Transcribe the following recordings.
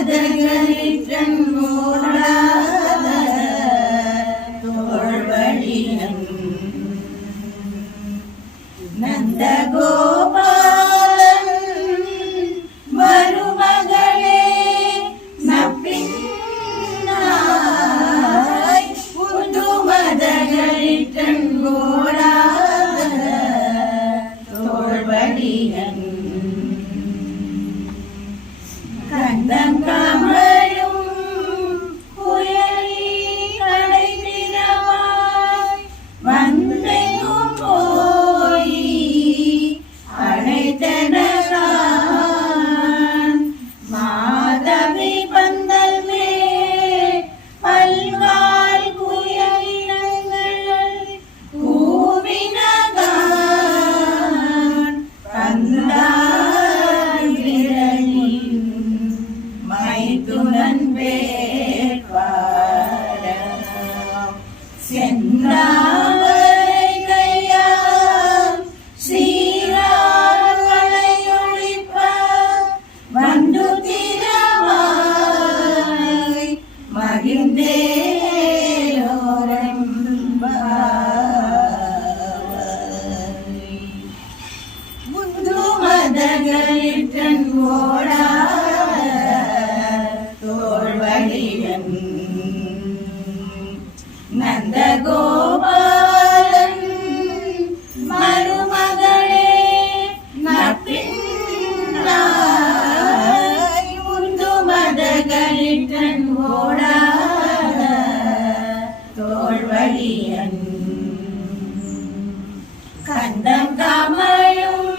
மதகளிற்றன் ஓடாத தோள்வழியன் நந்தகோபாலன் மருமகளே நப்பின்னாய் புது மதகளிற்றன் ஓடாத தோள்வழியன் கந்தம் கமழும் புயலி கடை திறவாய் வந்தெங்கும் போய் அழைத்தனகான் மாதவி பந்தல் மேல் பல்கால் குயிலினங்கள் கூவினகான் பந்தாய் விரலின் மைத்துனன் வேட்பாட சென்றாவரை கையால் சீரார் வளையொழிப்ப வந்து திரவாய் மகிழ்ந்தேலோரம்பாவை முந்து மதகளிற்றன் ஓடாத தோள்வழியன் நந்தகோபாலன் மருமகளே நப்பின்னாய் முந்து மதகளிற்றன் ஓடாத தோள்வழியன் கந்தம் கமழும்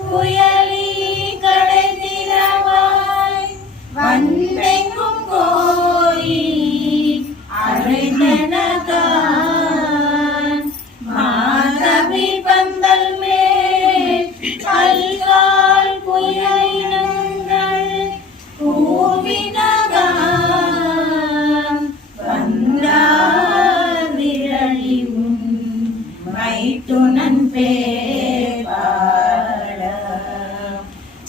புயலி கடை திறவாய் வந்தெங்கும் கோரி அழைத்தனகான் மாதவி பந்தல் மேல் பல்கால் புயலினங்கள் கூவினகான் வந்தார் விரலின் மைத்துனன் பேபாட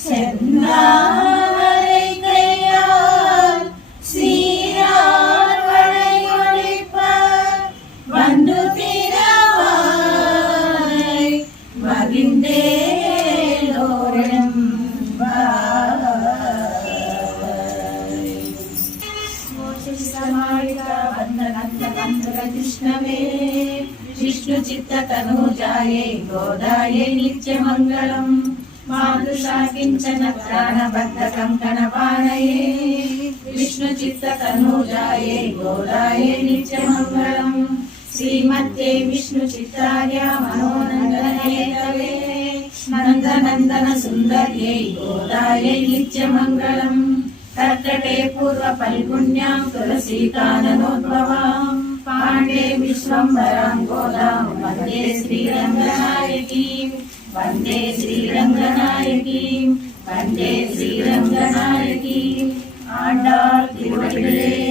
செந்தாமரை கையால் சீரார் வளையொழிப்ப வந்து திரவாய் மகிழ்ந்தேலோரம்பாவை விஷ்ணவே விஷ்ணு சித்த தனூஜாயை கோதாயை நித்யமங்கலம் மாதுஷா கிஞ்சன த்ராணபந்தகம் கணபாணயே விஷ்ணு சித்த தனூஜாயை கோதாயை நித்யமங்கலம் ஸ்ரீமத்யே விஷ்ணு சித்தார்ய மனோநந்தனேதவே நந்தநந்தன சுந்தர்யை கோதாயை நித்யமங்கலம் कर्कटे पूर्व फल्गुण्यां तुलसीकाननोद्भवां पाण्डे विश्वम्भरां गोदां वन्दे श्रीरङ्गनायकीं वन्दे श्रीरङ्गनायकीं वन्दे श्रीरङ्गनायकीं आण्डाळ तिरुवडिगळे